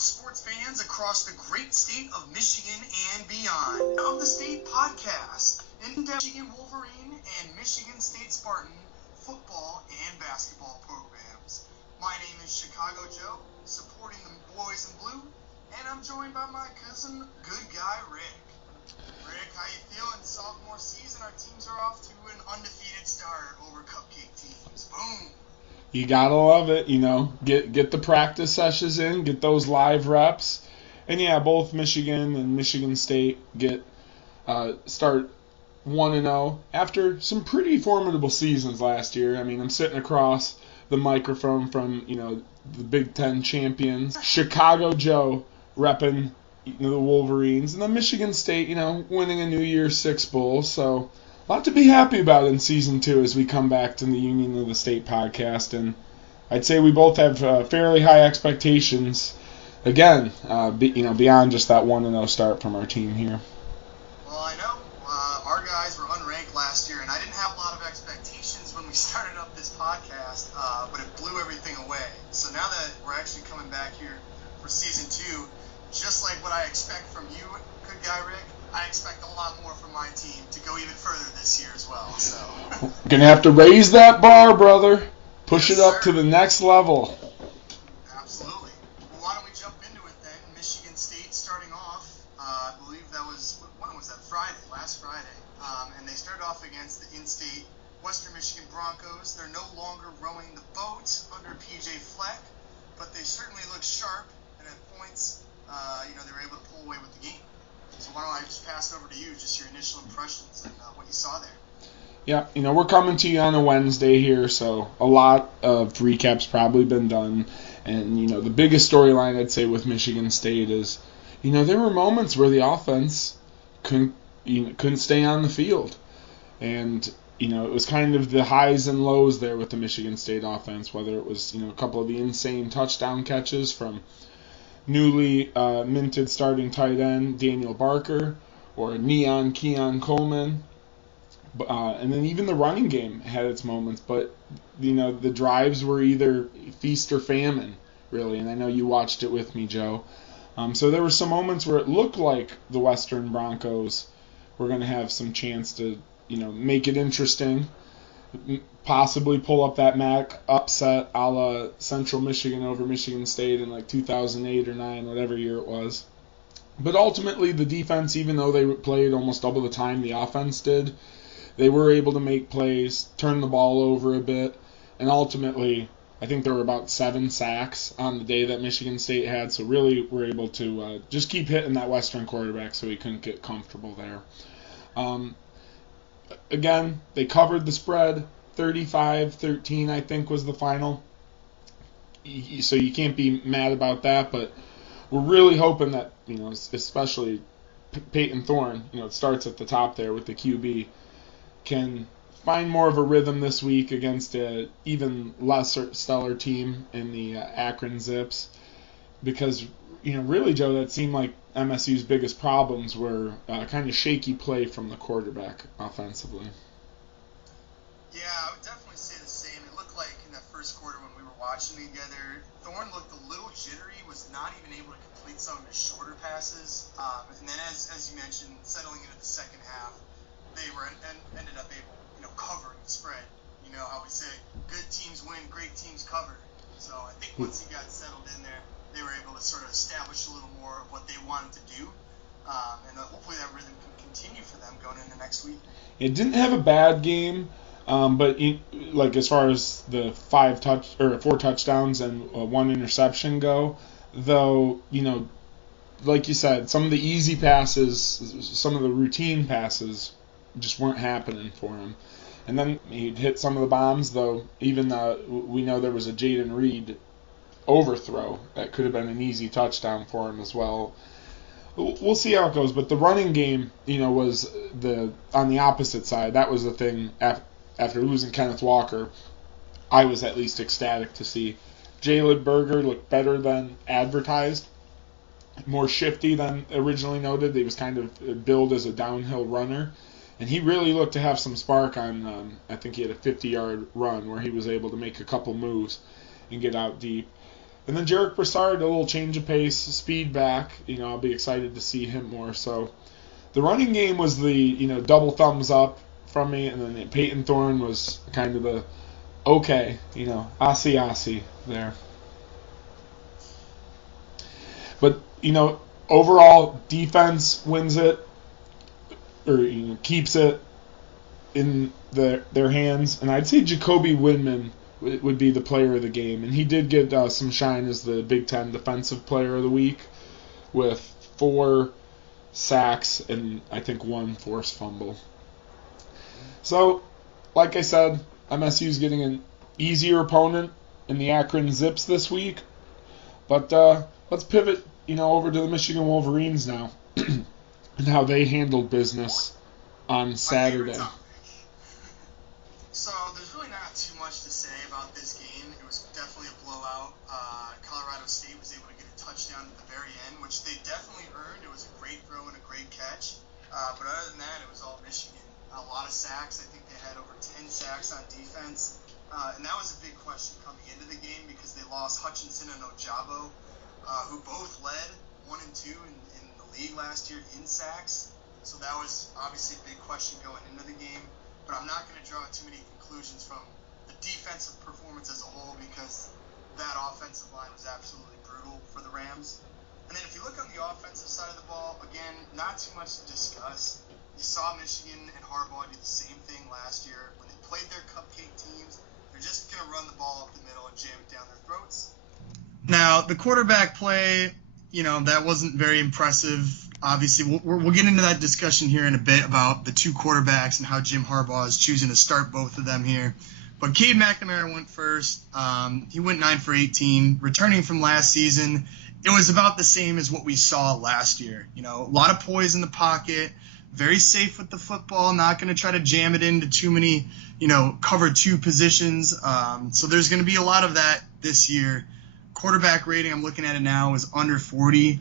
sports fans across the great state of Michigan and beyond. Of the State podcast, in-depth Michigan Wolverine and Michigan State Spartan football and basketball programs. My name is Chicago Joe, supporting the boys in blue, and I'm joined by my cousin, good guy Rick. Rick, how you feeling? Sophomore season, our teams are off to an undefeated start over cupcake teams. Boom. You gotta love it, get the practice sessions in, get those live reps, and yeah, both Michigan and Michigan State start 1-0 after some pretty formidable seasons last year. I mean, I'm sitting across the microphone from the Big Ten champions, Chicago Joe, repping the Wolverines, and then Michigan State, winning a New Year's Six Bowl. So a lot to be happy about in Season 2 as we come back to the Union of the State podcast. And I'd say we both have fairly high expectations, again, beyond just that 1-0 start from our team here. Well, I know our guys were unranked last year, and I didn't have a lot of expectations when we started up this podcast, but it blew everything away. So now that we're actually coming back here for Season 2, just like what I expect from you, good guy Rick, I expect a lot more from my team to go even further this year as well. So gonna have to raise that bar, brother. Push yes, it up sir. to the next level. Absolutely. Well, why don't we jump into it then? Michigan State starting off. I believe that was last Friday, and they started off against the in-state Western Michigan Broncos. They're no longer rowing the boat under PJ Fleck, but they certainly look sharp, and at points, they were able to pull away with the game. So why don't I just pass it over to you, just your initial impressions and what you saw there. Yeah, we're coming to you on a Wednesday here, so a lot of recaps probably been done. And, the biggest storyline I'd say with Michigan State is, there were moments where the offense couldn't stay on the field. And, it was kind of the highs and lows there with the Michigan State offense, whether it was, a couple of the insane touchdown catches from newly minted starting tight end Daniel Barker or Neon Keon Coleman. And then even the running game had its moments, but the drives were either feast or famine, really. And I know you watched it with me, Joe. So there were some moments where it looked like the Western Broncos were going to have some chance to, make it interesting, possibly pull up that MAC upset a la Central Michigan over Michigan State in like 2008 or 9, whatever year it was. But ultimately, the defense, even though they played almost double the time the offense did, they were able to make plays, turn the ball over a bit, and ultimately, I think there were about 7 sacks on the day that Michigan State had, so really were able to just keep hitting that Western quarterback so he couldn't get comfortable there. Again, they covered the spread, 35-13 I think was the final, so you can't be mad about that, but we're really hoping that, especially Peyton Thorne, it starts at the top there with the QB, can find more of a rhythm this week against an even less stellar team in the Akron Zips, because really, Joe, that seemed like MSU's biggest problems were kind of shaky play from the quarterback offensively. Yeah, I would definitely say the same. It looked like in that first quarter when we were watching together, Thorne looked a little jittery, was not even able to complete some of his shorter passes, and then as you mentioned, settling into the second half, they ended up able, covering the spread. You know how we say, good teams win, great teams cover. So I think once he got settled in there, they were able to sort of establish a little more of what they wanted to do, and hopefully that rhythm can continue for them going into next week. It didn't have a bad game, but as far as the 4 touchdowns and 1 interception go, though, like you said, some of the easy passes, some of the routine passes just weren't happening for him. And then he'd hit some of the bombs, though. Even we know there was a Jaden Reed overthrow that could have been an easy touchdown for him as well. We'll see how it goes. But the running game, was on the opposite side. That was the thing. After losing Kenneth Walker, I was at least ecstatic to see Jalen Berger look better than advertised, more shifty than originally noted. He was kind of billed as a downhill runner. And he really looked to have some spark on, I think he had a 50-yard run where he was able to make a couple moves and get out deep. And then Jarek Broussard, a little change of pace, speed back. I'll be excited to see him more. So the running game was the, double thumbs up from me, and then Peyton Thorne was kind of the okay, Asi there. But, overall defense wins it, or keeps it in their hands. And I'd say Jacoby Windman would be the player of the game. And he did get some shine as the Big Ten Defensive Player of the Week with 4 sacks and I think 1 forced fumble. So, like I said, MSU's getting an easier opponent in the Akron Zips this week. But let's pivot, over to the Michigan Wolverines now and how they handled business on Saturday. So there's really not too much to say about this game. It was definitely a blowout. Colorado State was able to get a touchdown at the very end, which they definitely earned. It was a great throw and a great catch. But other than that, it was all Michigan. A lot of sacks. I think they had over 10 sacks on defense. And that was a big question coming into the game because they lost Hutchinson and Ojabo, who both led 1 and 2 in the league last year in sacks. So that was obviously a big question going into the game. But I'm not going to draw too many conclusions from the defensive performance as a whole because that offensive line was absolutely brutal for the Rams. And then if you look on the offensive side of the ball, again, not too much to discuss. You saw Michigan and Harbaugh do the same thing last year. When they played their cupcake teams, they're just going to run the ball up the middle and jam it down their throats. Now, the quarterback play, that wasn't very impressive. Obviously, we'll get into that discussion here in a bit about the 2 quarterbacks and how Jim Harbaugh is choosing to start both of them here. But Cade McNamara went first. He went 9 for 18, returning from last season. It was about the same as what we saw last year. A lot of poise in the pocket, very safe with the football, not going to try to jam it into too many, cover 2 positions. So there's going to be a lot of that this year. Quarterback rating, I'm looking at it now, is under 40.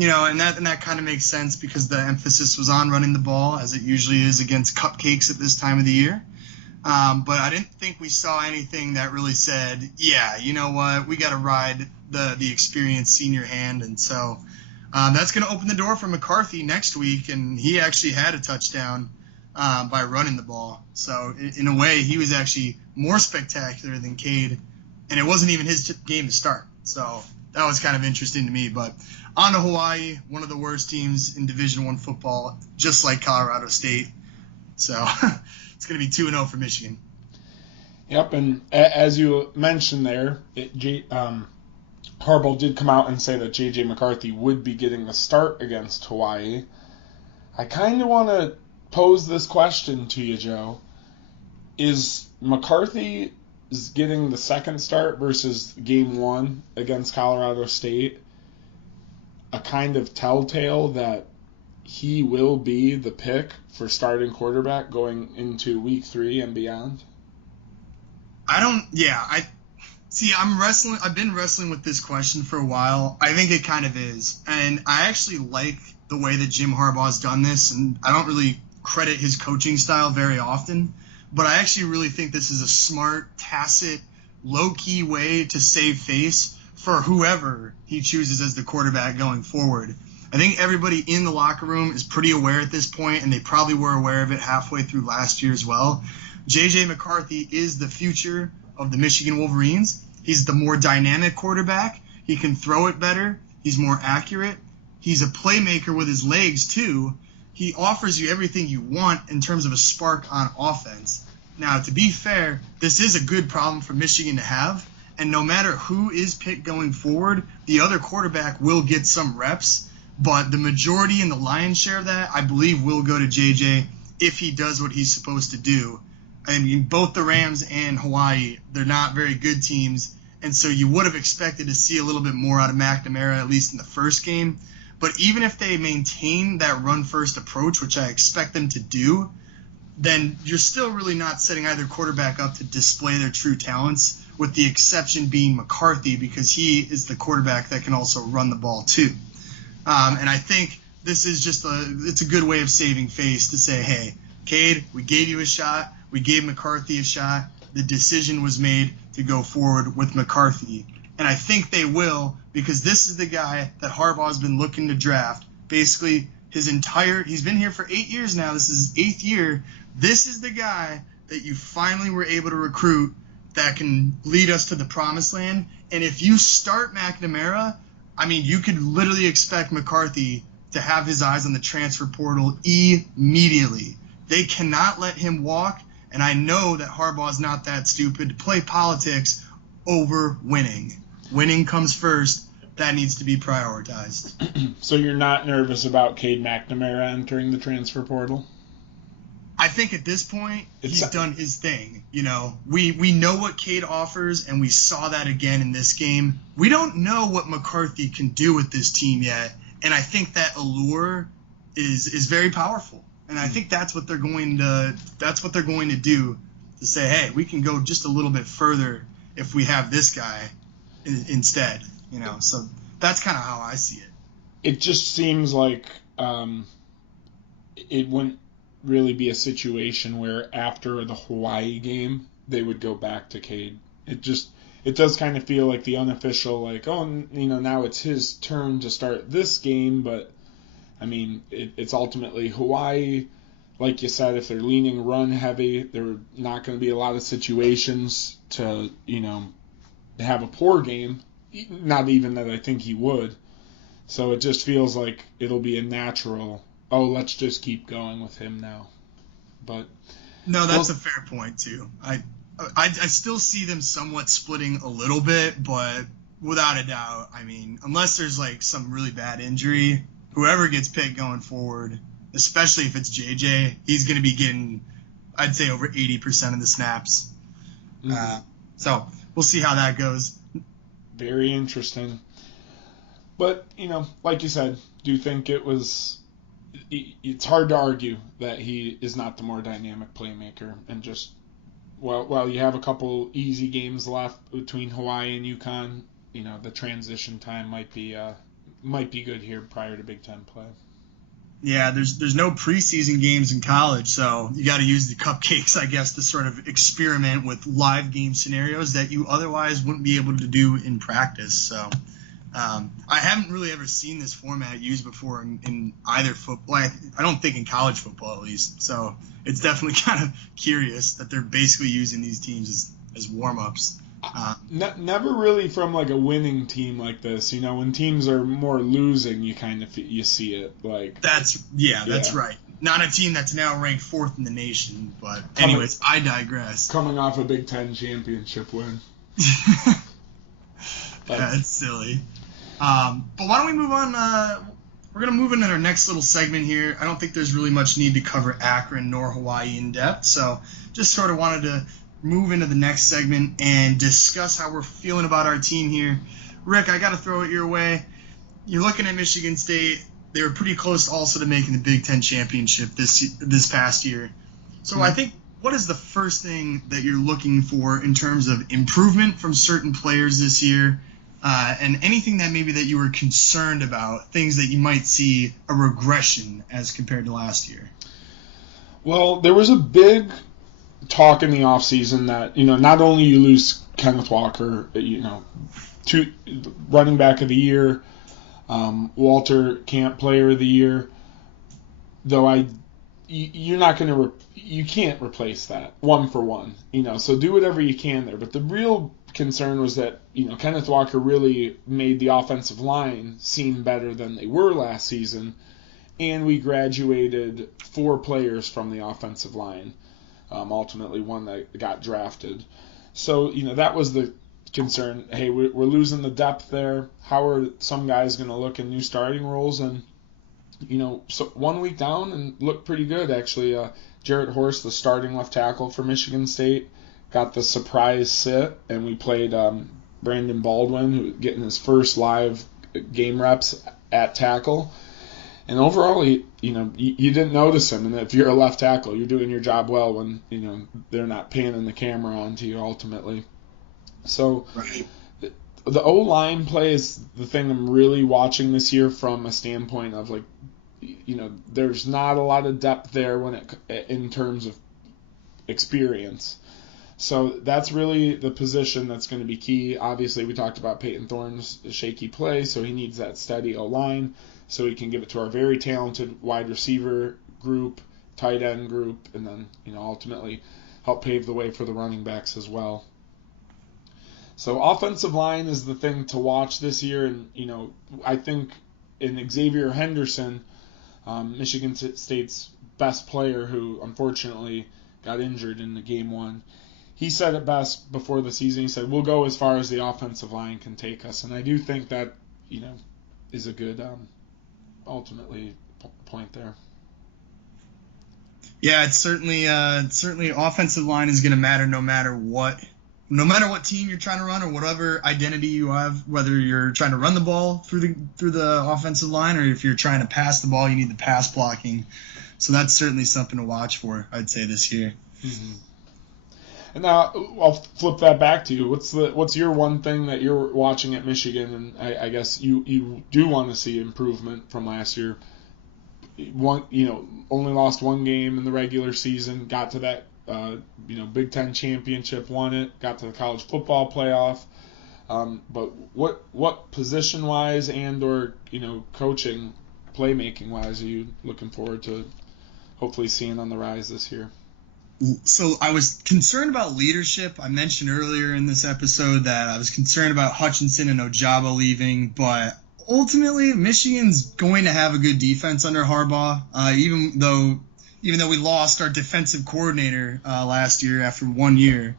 And that kind of makes sense because the emphasis was on running the ball, as it usually is against cupcakes at this time of the year. But I didn't think we saw anything that really said, yeah, you know what, we got to ride the experienced senior hand. And so that's going to open the door for McCarthy next week, and he actually had a touchdown by running the ball. So in a way, he was actually more spectacular than Cade, and it wasn't even his game to start. So that was kind of interesting to me. But on to Hawaii, one of the worst teams in Division I football, just like Colorado State. So it's going to be 2-0 for Michigan. Yep, and as you mentioned there, Harbaugh did come out and say that J.J. McCarthy would be getting the start against Hawaii. I kind of want to pose this question to you, Joe. Is McCarthy getting the second start versus Game 1 against Colorado State a kind of telltale that he will be the pick for starting quarterback going into Week 3 and beyond? I've been wrestling with this question for a while. I think it kind of is. And I actually like the way that Jim Harbaugh's done this, and I don't really credit his coaching style very often, but I actually really think this is a smart, tacit, low-key way to save face for whoever he chooses as the quarterback going forward. I think everybody in the locker room is pretty aware at this point, and they probably were aware of it halfway through last year as well. J.J. McCarthy is the future of the Michigan Wolverines. He's the more dynamic quarterback. He can throw it better. He's more accurate. He's a playmaker with his legs, too. He offers you everything you want in terms of a spark on offense. Now, to be fair, this is a good problem for Michigan to have, and no matter who is picked going forward, the other quarterback will get some reps, but the majority and the lion's share of that, I believe, will go to JJ if he does what he's supposed to do. I mean, both the Rams and Hawaii, they're not very good teams, and so you would have expected to see a little bit more out of McNamara, at least in the first game. But even if they maintain that run-first approach, which I expect them to do, then you're still really not setting either quarterback up to display their true talents, with the exception being McCarthy, because he is the quarterback that can also run the ball too. And I think this is it's a good way of saving face to say, hey, Cade, we gave you a shot. We gave McCarthy a shot. The decision was made to go forward with McCarthy. and I think they will, because this is the guy that Harbaugh's been looking to draft. Basically, he's been here for 8 years now. This is his 8th year. This is the guy that you finally were able to recruit that can lead us to the promised land. And if you start McNamara, I mean, you could literally expect McCarthy to have his eyes on the transfer portal immediately. They cannot let him walk, and I know that Harbaugh's not that stupid to play politics over winning. Winning comes first. That needs to be prioritized. So you're not nervous about Cade McNamara entering the transfer portal? I think at this point, he's done his thing. You know, we know what Cade offers, and we saw that again in this game. We don't know what McCarthy can do with this team yet, and I think that allure is very powerful. And I think that's what they're going to do, to say, hey, we can go just a little bit further if we have this guy instead. You know, so that's kind of how I see it. It just seems like it wouldn't really be a situation where after the Hawaii game they would go back to Cade. It does kind of feel like the unofficial, like, oh, you know, now it's his turn to start this game, but I mean, it's ultimately Hawaii. Like you said, if they're leaning run heavy, there are not going to be a lot of situations to, you know, have a poor game. Not even that I think he would. So it just feels like it'll be a natural, oh, let's just keep going with him now. But no, that's a fair point too. I still see them somewhat splitting a little bit, but without a doubt, I mean, unless there's like some really bad injury, whoever gets picked going forward, especially if it's JJ, he's going to be getting, I'd say, over 80% of the snaps. Mm-hmm. So we'll see how that goes. Very interesting. But, you know, like you said, do you think it's hard to argue that he is not the more dynamic playmaker, and just, well, you have a couple easy games left between Hawaii and UConn, you know, the transition time might be good here prior to Big Ten play. Yeah, there's no preseason games in college, so you got to use the cupcakes, I guess, to sort of experiment with live game scenarios that you otherwise wouldn't be able to do in practice. So I haven't really ever seen this format used before in either football. I don't think in college football, at least. So it's definitely kind of curious that they're basically using these teams as warm-ups. Never really from like a winning team like this. You know, when teams are more losing, you see it. Like that's right. Not a team that's now ranked 4th in the nation. But anyways, I digress. Coming off a Big Ten championship win. That's silly. But why don't we move on? We're going to move into our next little segment here. I don't think there's really much need to cover Akron nor Hawaii in depth, so just sort of wanted to move into the next segment and discuss how we're feeling about our team here. Rick, I got to throw it your way. You're looking at Michigan State. They were pretty close also to making the Big Ten championship this past year. So I think, what is the first thing that you're looking for in terms of improvement from certain players this year, and anything that maybe that you were concerned about, things that you might see a regression as compared to last year? Well, there was a big talk in the offseason that, you know, not only you lose Kenneth Walker, you know, running back of the year, Walter Camp player of the year, though you can't replace that one for one, you know, so do whatever you can there. But the real concern was that, you know, Kenneth Walker really made the offensive line seem better than they were last season, and we graduated 4 players from the offensive line. Ultimately, one that got drafted. So, you know, that was the concern. Hey, we're losing the depth there. How are some guys going to look in new starting roles? And, you know, so 1 week down and looked pretty good, actually. Jarrett Horst, the starting left tackle for Michigan State, got the surprise sit, and we played Brandon Baldwin, who was getting his first live game reps at tackle. And overall, you didn't notice him. And if you're a left tackle, you're doing your job well when, you know, they're not panning the camera onto you ultimately. So right. The O-line play is the thing I'm really watching this year from a standpoint of, like, you know, there's not a lot of depth there in terms of experience. So that's really the position that's going to be key. Obviously, we talked about Peyton Thorne's shaky play, so he needs that steady O-line so he can give it to our very talented wide receiver group, tight end group, and then ultimately help pave the way for the running backs as well. So offensive line is the thing to watch this year, and I think in Xavier Henderson, Michigan State's best player, who unfortunately got injured in the game one, he said it best before the season. He said, "We'll go as far as the offensive line can take us," and I do think that is a good ultimately point there. Yeah, it's certainly offensive line is going to matter no matter what team you're trying to run or whatever identity you have, whether you're trying to run the ball through the offensive line or if you're trying to pass the ball, you need the pass blocking. So that's certainly something to watch for, I'd say, this year. Mm-hmm. And now I'll flip that back to you. What's your one thing that you're watching at Michigan, and I guess you do want to see improvement from last year? Only lost one game in the regular season, got to that Big Ten championship, won it, got to the college football playoff. But what position wise and or coaching, playmaking wise are you looking forward to hopefully seeing on the rise this year? So I was concerned about leadership. I mentioned earlier in this episode that I was concerned about Hutchinson and Ojabo leaving, but ultimately Michigan's going to have a good defense under Harbaugh. Even though we lost our defensive coordinator last year after 1 year,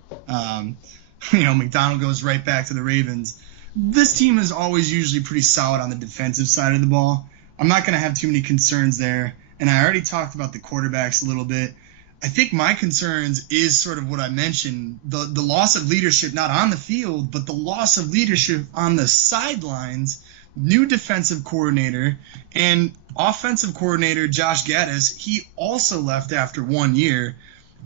McDonald goes right back to the Ravens. This team is always usually pretty solid on the defensive side of the ball. I'm not going to have too many concerns there. And I already talked about the quarterbacks a little bit. I think my concerns is sort of what I mentioned, the loss of leadership, not on the field, but the loss of leadership on the sidelines. New defensive coordinator and offensive coordinator Josh Gaddis, he also left after 1 year.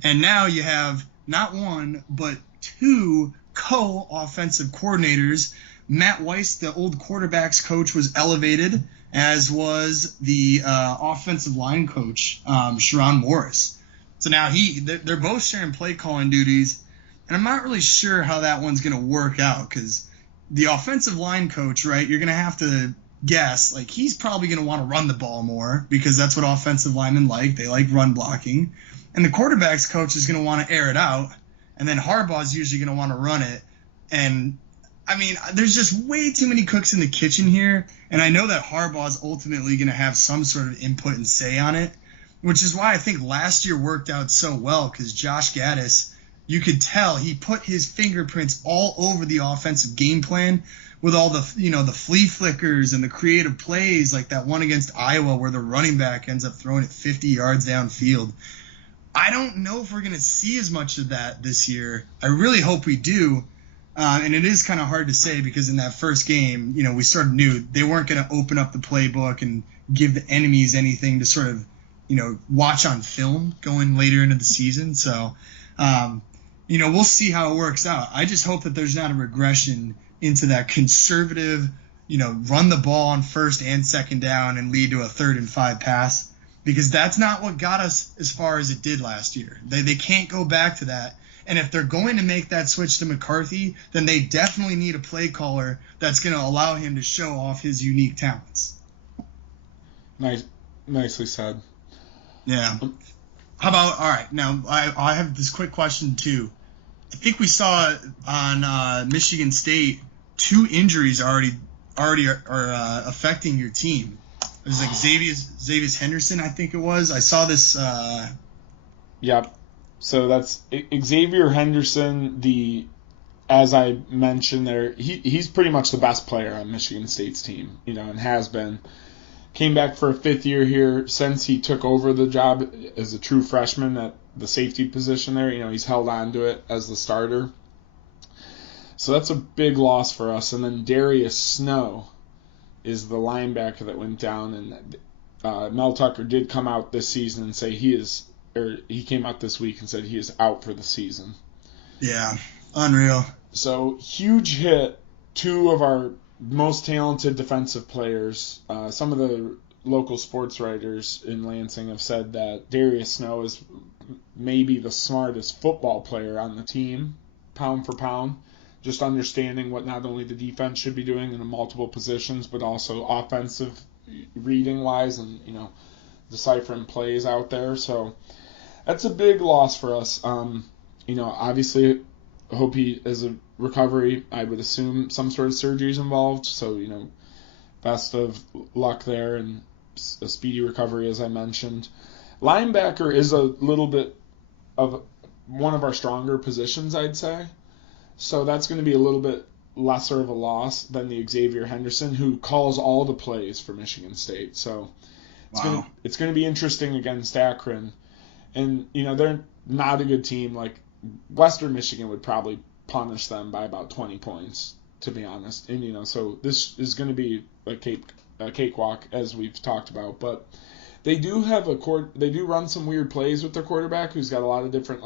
And now you have not one, but two co-offensive coordinators. Matt Weiss, the old quarterbacks coach, was elevated, as was the offensive line coach, Sharon Morris. So now they're both sharing play calling duties, and I'm not really sure how that one's going to work out because the offensive line coach, right, you're going to have to guess, like, he's probably going to want to run the ball more because that's what offensive linemen like. They like run blocking. And the quarterback's coach is going to want to air it out, and then Harbaugh's usually going to want to run it. And, I mean, there's just way too many cooks in the kitchen here, and I know that Harbaugh's ultimately going to have some sort of input and say on it, which is why I think last year worked out so well because Josh Gaddis, you could tell he put his fingerprints all over the offensive game plan with all the flea flickers and the creative plays like that one against Iowa where the running back ends up throwing it 50 yards downfield. I don't know if we're going to see as much of that this year. I really hope we do. And it is kind of hard to say because in that first game, we sort of knew they weren't going to open up the playbook and give the enemies anything to sort of watch on film going later into the season. So, we'll see how it works out. I just hope that there's not a regression into that conservative, run the ball on first and second down and lead to a 3rd and 5 pass because that's not what got us as far as it did last year. They can't go back to that. And if they're going to make that switch to McCarthy, then they definitely need a play caller that's going to allow him to show off his unique talents. Nicely said. Yeah. How about, all right, now I have this quick question too. I think we saw on Michigan State 2 injuries already are affecting your team. It was like Xavier Henderson, I think it was. I saw this. Yep. So that's Xavier Henderson, as I mentioned there, he's pretty much the best player on Michigan State's team, and has been. Came back for a 5th year here since he took over the job as a true freshman at the safety position there. He's held on to it as the starter. So that's a big loss for us. And then Darius Snow is the linebacker that went down. And Mel Tucker did come out this season and say he came out this week and said he is out for the season. Yeah, unreal. So huge hit. 2 of our most talented defensive players. Some of the local sports writers in Lansing have said that Darius Snow is maybe the smartest football player on the team, pound for pound. Just understanding what not only the defense should be doing in multiple positions, but also offensive reading-wise and, deciphering plays out there. So that's a big loss for us. Obviously, I hope he is a recovery. I would assume some sort of surgery is involved. So, best of luck there and a speedy recovery, as I mentioned. Linebacker is a little bit of one of our stronger positions, I'd say. So that's going to be a little bit lesser of a loss than the Xavier Henderson, who calls all the plays for Michigan State. So it's going to be interesting against Akron. And, they're not a good team. Like, Western Michigan would probably punish them by about 20 points, to be honest. And, so this is going to be a cakewalk, as we've talked about. But they do have they do run some weird plays with their quarterback, who's got a lot of different,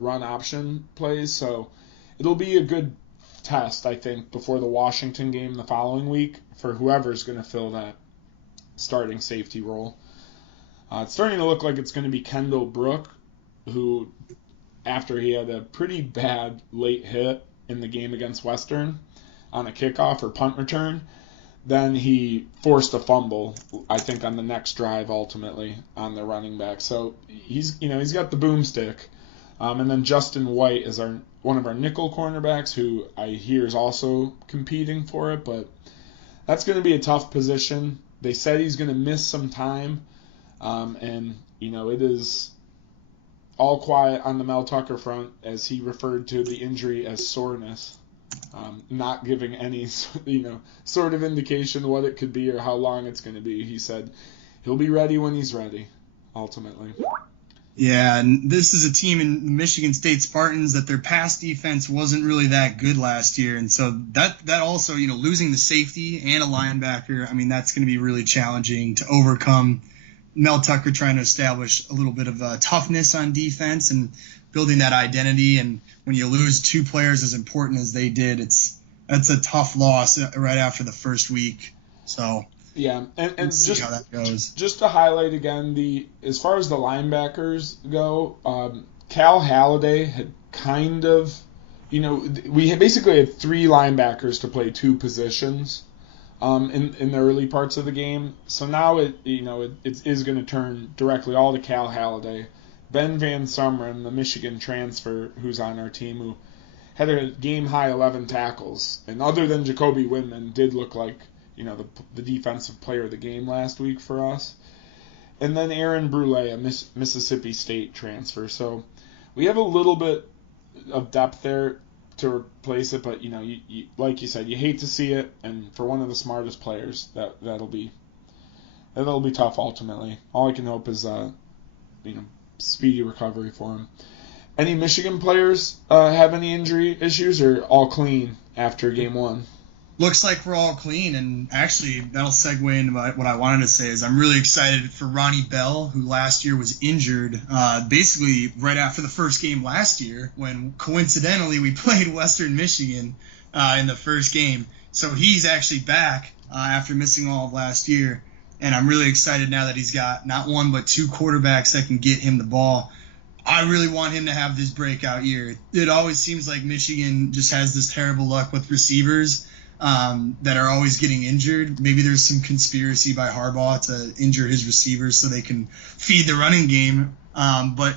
run option plays. So it'll be a good test, I think, before the Washington game the following week for whoever's going to fill that starting safety role. It's starting to look like it's going to be Kendall Brook, who, after he had a pretty bad late hit in the game against Western on a kickoff or punt return, then he forced a fumble, I think, on the next drive ultimately on the running back. So he's got the boomstick. And then Justin White is one of our nickel cornerbacks, who I hear is also competing for it, but that's going to be a tough position. They said he's going to miss some time, and it is all quiet on the Mel Tucker front, as he referred to the injury as soreness, not giving any sort of indication what it could be or how long it's going to be. He said he'll be ready when he's ready, ultimately. Yeah, and this is a team in the Michigan State Spartans that their pass defense wasn't really that good last year. And so that also, losing the safety and a linebacker, that's going to be really challenging to overcome. Mel Tucker trying to establish a little bit of toughness on defense and building that identity. And when you lose two players as important as they did, that's a tough loss right after the first week. So yeah, and see how that goes. Just to highlight again, as far as the linebackers go, Cal Halliday had kind of, we basically had three linebackers to play two positions in the early parts of the game. So now it is going to turn directly all to Cal Halliday. Ben Van Sumeren, the Michigan transfer who's on our team, who had a game-high 11 tackles. And other than Jacoby Windman, did look like the defensive player of the game last week for us. And then Aaron Brule, a Mississippi State transfer. So we have a little bit of depth there to replace it, but you like you said, you hate to see it, and for one of the smartest players, that'll be tough ultimately. All I can hope is speedy recovery for him. Any Michigan players have any injury issues, or all clean after game one? Looks like we're all clean, and actually that'll segue into what I wanted to say is I'm really excited for Ronnie Bell, who last year was injured basically right after the first game last year, when coincidentally we played Western Michigan in the first game. So he's actually back after missing all of last year, and I'm really excited now that he's got not one but two quarterbacks that can get him the ball. I really want him to have this breakout year. It always seems like Michigan just has this terrible luck with receivers that are always getting injured. Maybe there's some conspiracy by Harbaugh to injure his receivers so they can feed the running game. But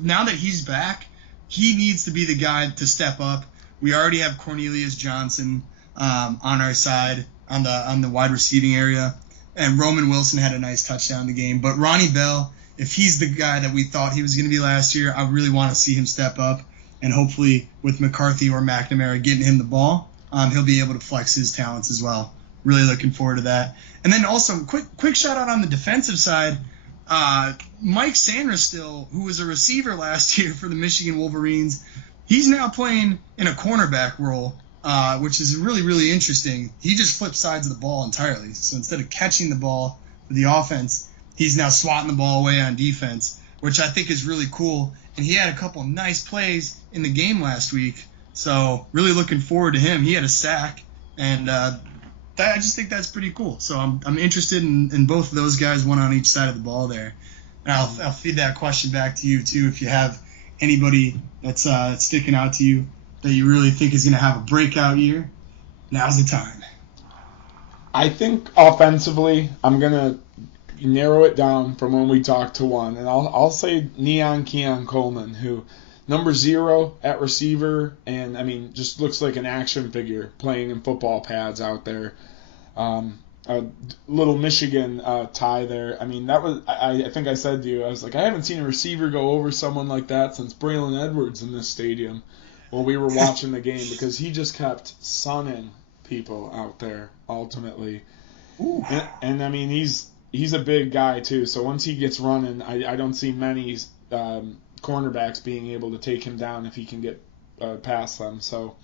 now that he's back, he needs to be the guy to step up. We already have Cornelius Johnson on our side on the wide receiving area, and Roman Wilson had a nice touchdown in the game. But Ronnie Bell, if he's the guy that we thought he was going to be last year, I really want to see him step up, and hopefully with McCarthy or McNamara getting him the ball, he'll be able to flex his talents as well. Really looking forward to that. And then also, quick shout out on the defensive side. Mike Sanderstill, who was a receiver last year for the Michigan Wolverines, he's now playing in a cornerback role, which is really, really interesting. He just flips sides of the ball entirely. So instead of catching the ball for the offense, he's now swatting the ball away on defense, which I think is really cool. And he had a couple nice plays in the game last week. So really looking forward to him. He had a sack, and I just think that's pretty cool. So I'm interested in both of those guys, one on each side of the ball there. And I'll feed that question back to you too. If you have anybody that's sticking out to you that you really think is going to have a breakout year, now's the time. I think offensively, I'm gonna narrow it down from when we talked to one, and I'll say Keon Coleman, who number 0 at receiver, and I mean just looks like an action figure playing in football pads out there. A little Michigan tie there. I mean, that was I think I said to you, I was like, I haven't seen a receiver go over someone like that since Braylon Edwards in this stadium while we were watching the game, because he just kept sunning people out there ultimately. And I mean, he's a big guy too, so once he gets running, I don't see many cornerbacks being able to take him down if he can get past them. So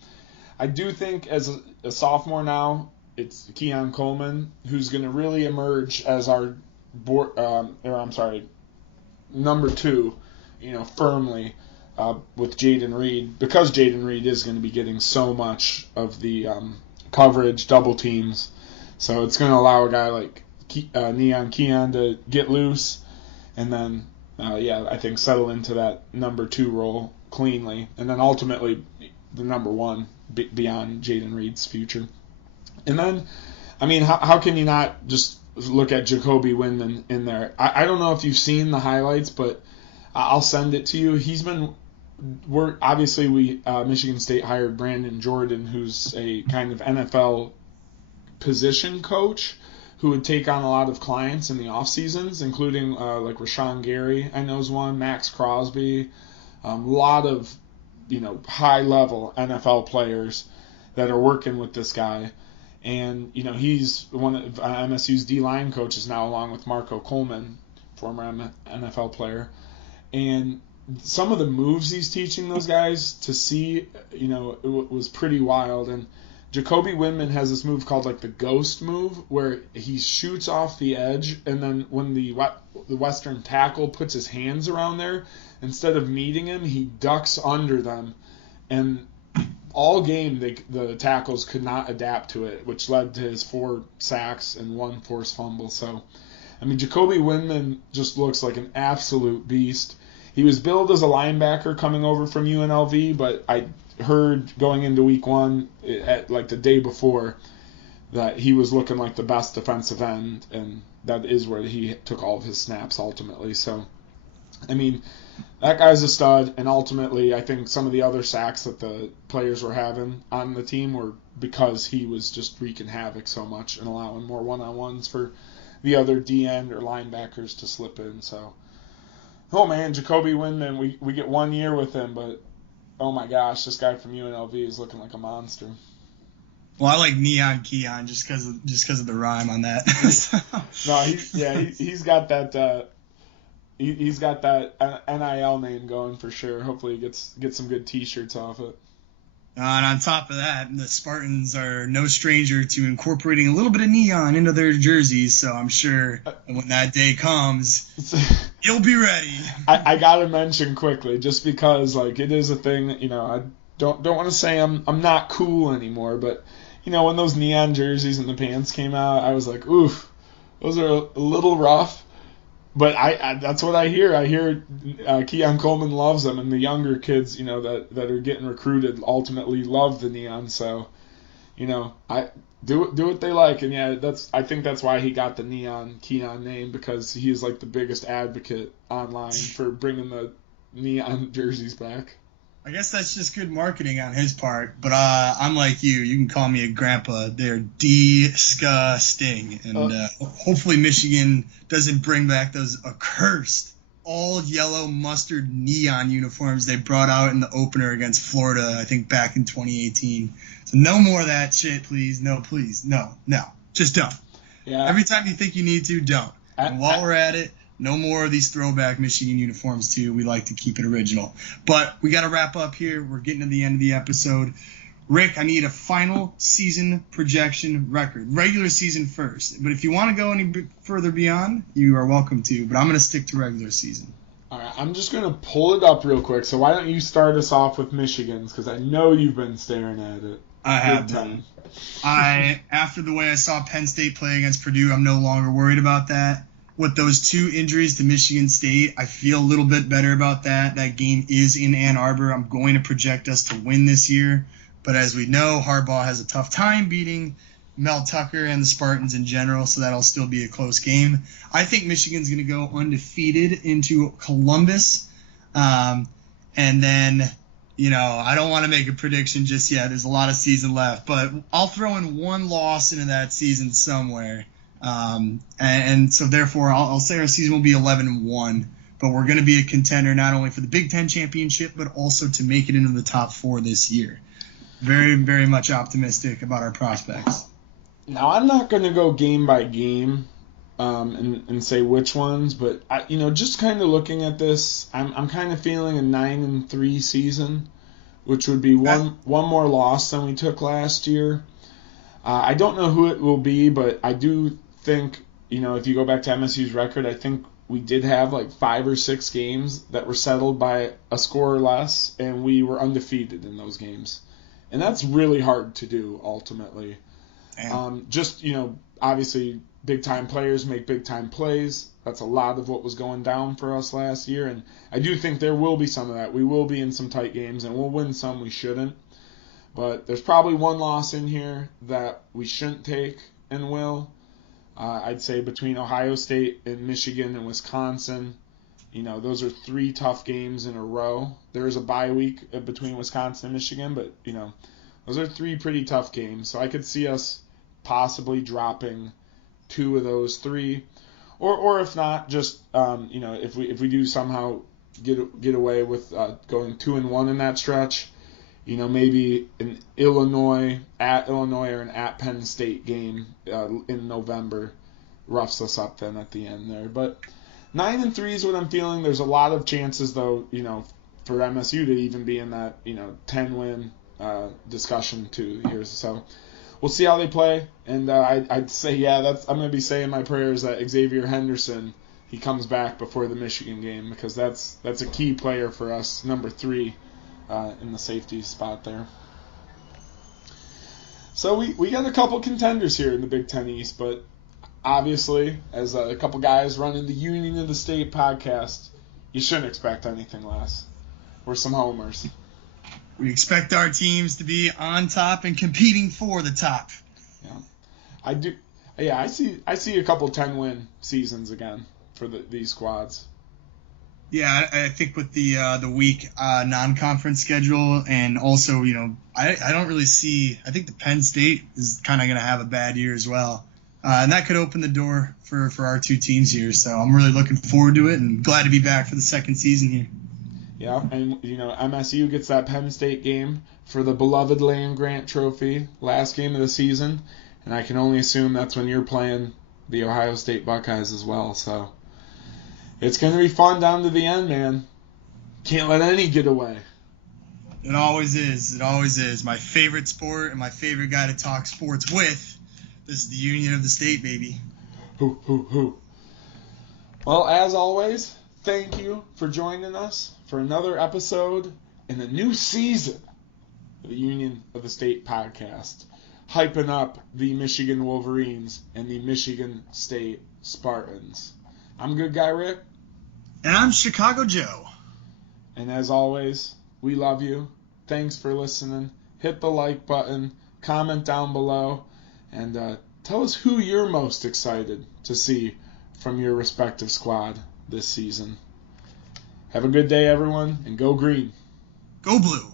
I do think as a sophomore now, it's Keon Coleman who's going to really emerge as our number 2, firmly with Jaden Reed, because Jaden Reed is going to be getting so much of the coverage, double teams. So it's going to allow a guy like Keon to get loose and then, I think settle into that number 2 role cleanly. And then ultimately the number 1 beyond Jaden Reed's future. And then, I mean, how can you not just look at Jacoby Windman in there? I don't know if you've seen the highlights, but I'll send it to you. Michigan State hired Brandon Jordan, who's a kind of NFL position coach who would take on a lot of clients in the off seasons, including like Rashawn Gary, I know is one, Max Crosby, a lot of high level NFL players that are working with this guy. And he's one of MSU's D-line coaches now, along with Marco Coleman, former NFL player. And some of the moves he's teaching those guys to see, it was pretty wild. And Jacoby Windman has this move called like the ghost move, where he shoots off the edge, and then when the Western tackle puts his hands around there, instead of meeting him, he ducks under them. And all game, the tackles could not adapt to it, which led to his 4 sacks and 1 forced fumble. So, I mean, Jacoby Windman just looks like an absolute beast. He was billed as a linebacker coming over from UNLV, but I heard going into week 1, at like the day before, that he was looking like the best defensive end, and that is where he took all of his snaps ultimately. So, I mean, that guy's a stud, and ultimately I think some of the other sacks that the players were having on the team were because he was just wreaking havoc so much and allowing more one-on-ones for the other D-end or linebackers to slip in. So, oh man, Jacoby Windman, we get 1 year with him, but oh my gosh, this guy from UNLV is looking like a monster. Well, I like Keon just because of the rhyme on that. No, he's got that. He's got that NIL name going for sure. Hopefully, he gets some good T-shirts off it. And on top of that, the Spartans are no stranger to incorporating a little bit of neon into their jerseys. So I'm sure when that day comes, you'll be ready. I gotta mention quickly, just because like it is a thing that I don't want to say I'm not cool anymore, but when those neon jerseys and the pants came out, I was like, oof, those are a little rough. But I that's what I hear. I hear Keon Coleman loves them, and the younger kids, that are getting recruited ultimately love the neon. So, I do what they like, and I think that's why he got the Keon name, because he is like the biggest advocate online for bringing the neon jerseys back. I guess that's just good marketing on his part, but I'm like you. You can call me a grandpa. They're disgusting, and hopefully Michigan doesn't bring back those accursed all yellow mustard neon uniforms they brought out in the opener against Florida, I think back in 2018. So no more of that shit, please. No, please. No. Just don't. Yeah. Every time you think you need to, don't. And while we're at it, no more of these throwback Michigan uniforms, too. We like to keep it original. But we got to wrap up here. We're getting to the end of the episode. Rick, I need a final season projection record. Regular season first. But if you want to go any further beyond, you are welcome to. But I'm going to stick to regular season. All right, I'm just going to pull it up real quick. So why don't you start us off with Michigan's, because I know you've been staring at it. I have Big them. time. After the way I saw Penn State play against Purdue, I'm no longer worried about that. With those 2 injuries to Michigan State, I feel a little bit better about that. That game is in Ann Arbor. I'm going to project us to win this year. But as we know, Harbaugh has a tough time beating Mel Tucker and the Spartans in general, so that'll still be a close game. I think Michigan's going to go undefeated into Columbus. And then, I don't want to make a prediction just yet. There's a lot of season left. But I'll throw in one loss into that season somewhere. And so therefore I'll say our season will be 11-1, but we're going to be a contender not only for the Big Ten championship, but also to make it into the top 4 this year. Very, very much optimistic about our prospects. Now, I'm not going to go game by game and say which ones, but just kind of looking at this, I'm kind of feeling a 9-3 season, which would be one more loss than we took last year. I don't know who it will be, but I do think, if you go back to MSU's record, I think we did have like 5 or 6 games that were settled by a score or less, and we were undefeated in those games. And that's really hard to do, ultimately. Obviously, big-time players make big-time plays. That's a lot of what was going down for us last year, and I do think there will be some of that. We will be in some tight games, and we'll win some we shouldn't. But there's probably one loss in here that we shouldn't take and will. I'd say between Ohio State and Michigan and Wisconsin, those are 3 tough games in a row. There is a bye week between Wisconsin and Michigan, but, those are 3 pretty tough games. So I could see us possibly dropping 2 of those 3. Or if not, just, if we do somehow get away with going 2-1 in that stretch, maybe an Illinois or an at Penn State game in November roughs us up then at the end there. But 9-3 is what I'm feeling. There's a lot of chances, though, for MSU to even be in that, 10-win discussion 2 years. So we'll see how they play. And I'd say, I'm going to be saying my prayers that Xavier Henderson, he comes back before the Michigan game, because that's a key player for us, number 3. In the safety spot there. So we got a couple contenders here in the Big Ten East, but obviously, as a couple guys running the Union of the State podcast, you shouldn't expect anything less. We're some homers. We expect our teams to be on top and competing for the top. Yeah, I do. Yeah, I see a couple 10-win seasons again for these squads. Yeah, I think with the weak non-conference schedule, and also, I don't really see. I think the Penn State is kind of going to have a bad year as well, and that could open the door for our 2 teams here. So I'm really looking forward to it, and glad to be back for the second season here. Yeah, and MSU gets that Penn State game for the beloved Land Grant Trophy, last game of the season, and I can only assume that's when you're playing the Ohio State Buckeyes as well. So it's going to be fun down to the end, man. Can't let any get away. It always is. It always is. My favorite sport and my favorite guy to talk sports with. This is the Union of the State, baby. Hoo. Well, as always, thank you for joining us for another episode in a new season of the Union of the State podcast, hyping up the Michigan Wolverines and the Michigan State Spartans. I'm Good Guy Rick. And I'm Chicago Joe. And as always, we love you. Thanks for listening. Hit the like button, comment down below, and tell us who you're most excited to see from your respective squad this season. Have a good day, everyone, and go green. Go blue.